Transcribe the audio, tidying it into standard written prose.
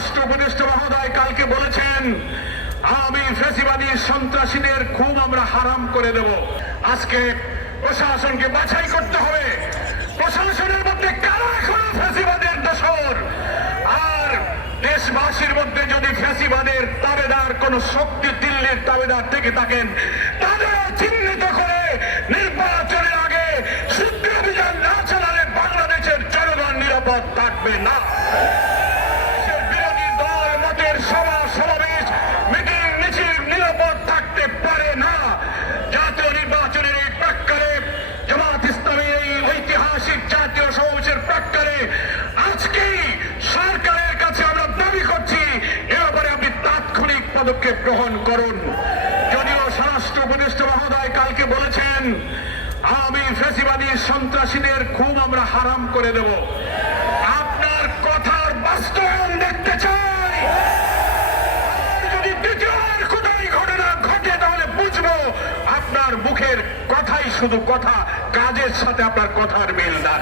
স্বরাষ্ট্র উপদেষ্টা মহোদয় কালকে বলেছেন আওয়ামী ফ্যাসিবাদী সন্ত্রাসীদের খুব আমরা হারাম করে দেব। আজকে প্রশাসনকে বাছাই করতে হবে প্রশাসনের মধ্যে কারা এখনো ফ্যাসিবাদের দোসর, আর দেশবাসীর মধ্যে যদি ফ্যাসিবাদের তাবেদার কোন শক্তি দিল্লির তাবেদার থেকে থাকেন তাদের চিহ্নিত করে নির্বাচনের আগে শুদ্ধ অভিযান না চালালে বাংলাদেশের জনগণ নিরাপদ থাকবে না। বিরোধী দল মতের সভা সমাবেশ মিটিং মিছিল নিরাপদ থাকতে পারে না। জাতীয় নির্বাচনের এই প্রাক্কালে জামাত ইসলামী এই ঐতিহাসিক জাতীয় সমাবেশের প্রাক্কালে আজকেই সরকারের কাছে আমরা দাবি করছি এ ব্যাপারে আপনি তাৎক্ষণিক পদক্ষেপ গ্রহণ করুন। যদিও স্বরাষ্ট্র উপদেষ্টা মহোদয় কালকে বলেছেন আওয়ামী ফ্যাসিবাদী সন্ত্রাসীদের খুব আমরা হারাম করে দেব, আপনার কথার বাস্তবায়ন দেখতে চাই। যদি দ্বিতীয়বার কোথায় ঘটনা ঘটে তাহলে বুঝবো আপনার মুখের কথাই শুধু কথা, কাজের সাথে আপনার কথার মিল না।